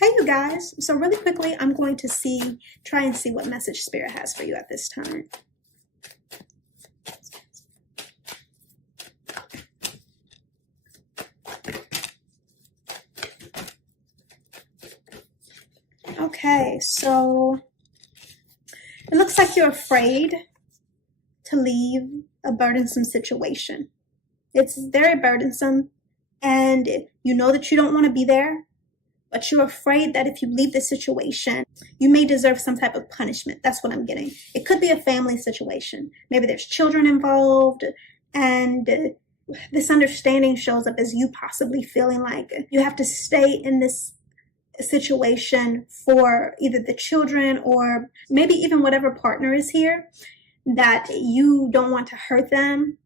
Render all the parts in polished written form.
Hey you guys, so really quickly I'm going to try and see what message Spirit has for you at this time. Okay, so it looks like you're afraid to leave a burdensome situation. It's very burdensome and you know that you don't want to be there, but you're afraid that if you leave the situation, you may deserve some type of punishment. That's what I'm getting. It could be a family situation. Maybe there's children involved, and this understanding shows up as you possibly feeling like you have to stay in this situation for either the children or maybe even whatever partner is here, that you don't want to hurt them.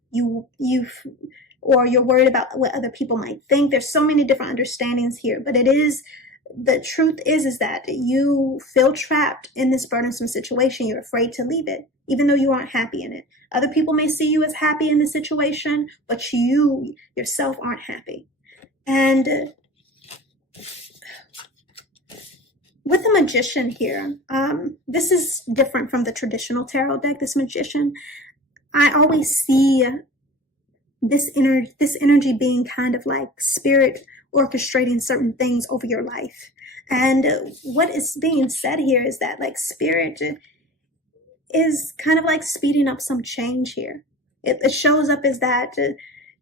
Or you're worried about what other people might think. There's so many different understandings here, but the truth is that you feel trapped in this burdensome situation. You're afraid to leave it, even though you aren't happy in it. Other people may see you as happy in the situation, but you yourself aren't happy. And with the Magician here, this is different from the traditional tarot deck, this Magician. I always see this energy being kind of like Spirit orchestrating certain things over your life. And what is being said here is that like Spirit is kind of like speeding up some change here. It shows up as that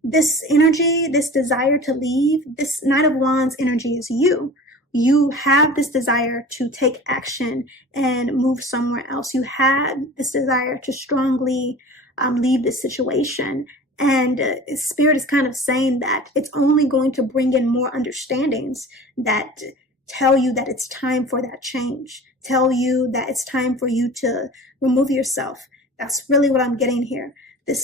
this energy, this desire to leave, this Knight of Wands energy is you. You have this desire to take action and move somewhere else. You have this desire to strongly leave this situation. And Spirit is kind of saying that it's only going to bring in more understandings that tell you that it's time for that change, tell you that it's time for you to remove yourself. That's really what I'm getting here. The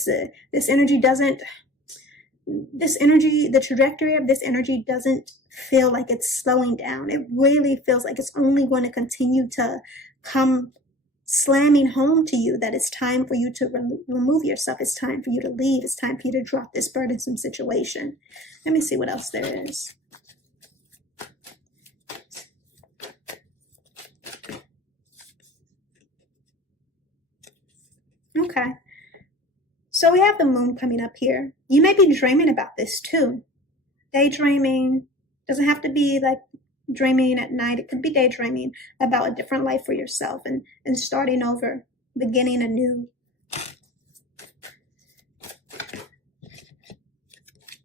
trajectory of this energy doesn't feel like it's slowing down. It really feels like it's only going to continue to come slamming home to you that it's time for you to remove yourself. It's time for you to leave. It's time for you to drop this burdensome situation. Let me see what else there is. Okay. So we have the moon coming up here. You may be dreaming about this too. Daydreaming. Doesn't have to be like dreaming at night. It could be daydreaming about a different life for yourself and starting over, beginning anew.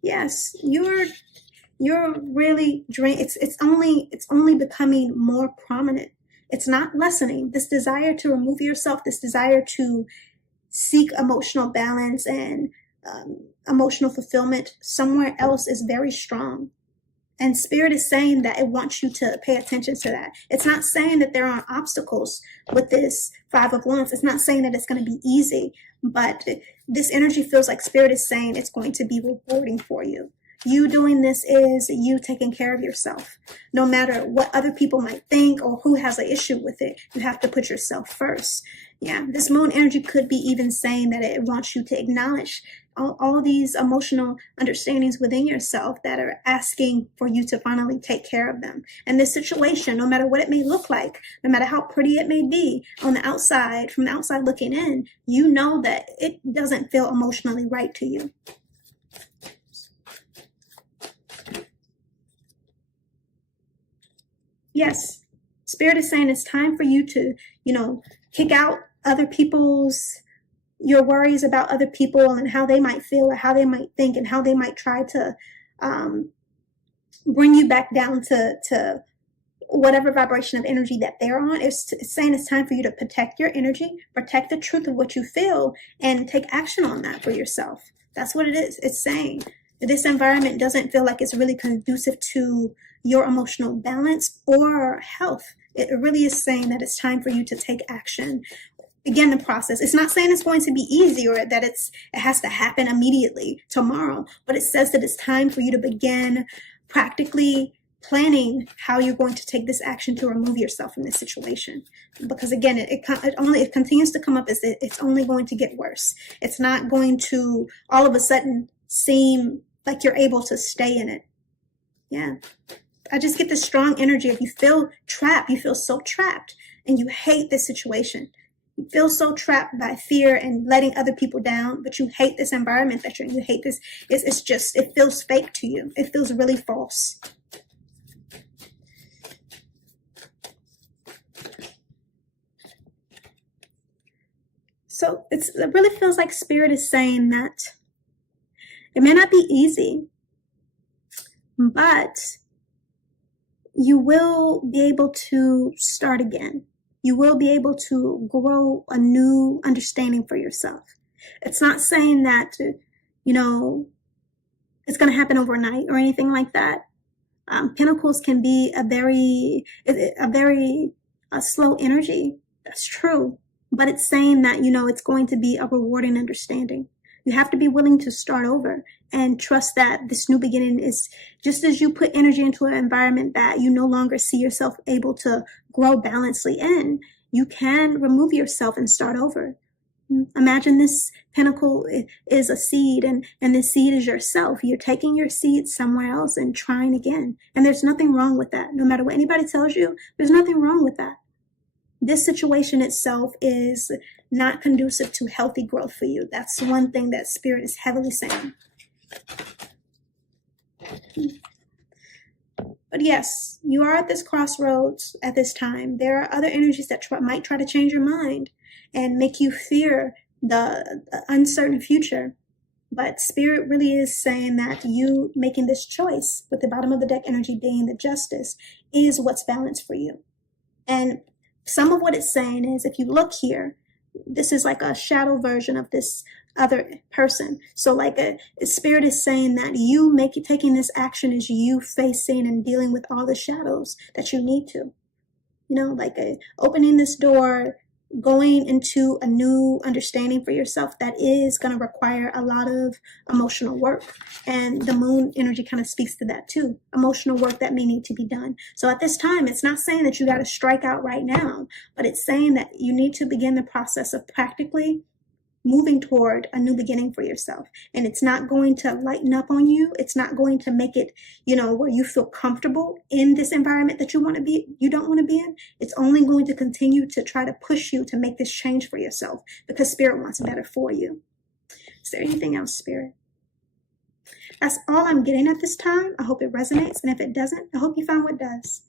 Yes, you're really it's only becoming more prominent. It's not lessening. This desire to remove yourself, this desire to seek emotional balance and emotional fulfillment somewhere else is very strong. And Spirit is saying that it wants you to pay attention to that. It's not saying that there aren't obstacles with this Five of Wands. It's not saying that it's going to be easy, but this energy feels like Spirit is saying it's going to be rewarding for you. You doing this is you taking care of yourself. No matter what other people might think or who has an issue with it, you have to put yourself first. Yeah, this moon energy could be even saying that it wants you to acknowledge all these emotional understandings within yourself that are asking for you to finally take care of them. And this situation, no matter what it may look like, no matter how pretty it may be on the outside, from the outside looking in, you know that it doesn't feel emotionally right to you. Yes, Spirit is saying it's time for you to, kick out other your worries about other people and how they might feel or how they might think and how they might try to bring you back down to whatever vibration of energy that they're on. It's saying it's time for you to protect your energy, protect the truth of what you feel, and take action on that for yourself. That's what it is. It's saying this environment doesn't feel like it's really conducive to your emotional balance or health. It really is saying that it's time for you to take action. Begin the process. It's not saying it's going to be easy or that it has to happen immediately tomorrow, but it says that it's time for you to begin practically planning how you're going to take this action to remove yourself from this situation. Because again, it continues to come up as it's only going to get worse. It's not going to all of a sudden seem like you're able to stay in it. Yeah. I just get this strong energy. If you feel trapped, you feel so trapped and you hate this situation. You feel so trapped by fear and letting other people down, but you hate this environment that you're in. You hate this. It's just, it feels fake to you. It feels really false. So it really feels like Spirit is saying that it may not be easy, but you will be able to start again. You will be able to grow a new understanding for yourself. It's not saying that, you know, it's going to happen overnight or anything like that. Pentacles can be a very slow energy. That's true. But it's saying that, you know, it's going to be a rewarding understanding. You have to be willing to start over and trust that this new beginning is, just as you put energy into an environment that you no longer see yourself able to grow balancedly in, you can remove yourself and start over. Imagine this pentacle is a seed, and this seed is yourself. You're taking your seed somewhere else and trying again. And there's nothing wrong with that. No matter what anybody tells you, there's nothing wrong with that. This situation itself is not conducive to healthy growth for you. That's one thing that Spirit is heavily saying. But yes, you are at this crossroads at this time. There are other energies that might try to change your mind and make you fear the uncertain future. But Spirit really is saying that you making this choice, with the bottom of the deck energy being the Justice, is what's balanced for you. And some of what it's saying is, if you look here, this is like a shadow version of this other person. So like a Spirit is saying that you taking this action is you facing and dealing with all the shadows that you need to. You know, like opening this door, going into a new understanding for yourself that is going to require a lot of emotional work. And the moon energy kind of speaks to that too. Emotional work that may need to be done. So at this time, it's not saying that you got to strike out right now, but it's saying that you need to begin the process of practically moving toward a new beginning for yourself. And it's not going to lighten up on you. It's not going to make it, you know, where you feel comfortable in this environment that you don't want to be in. It's only going to continue to try to push you to make this change for yourself, because Spirit wants better for you. Is there anything else, Spirit? That's all I'm getting at this time. I hope it resonates. And if it doesn't, I hope you find what does.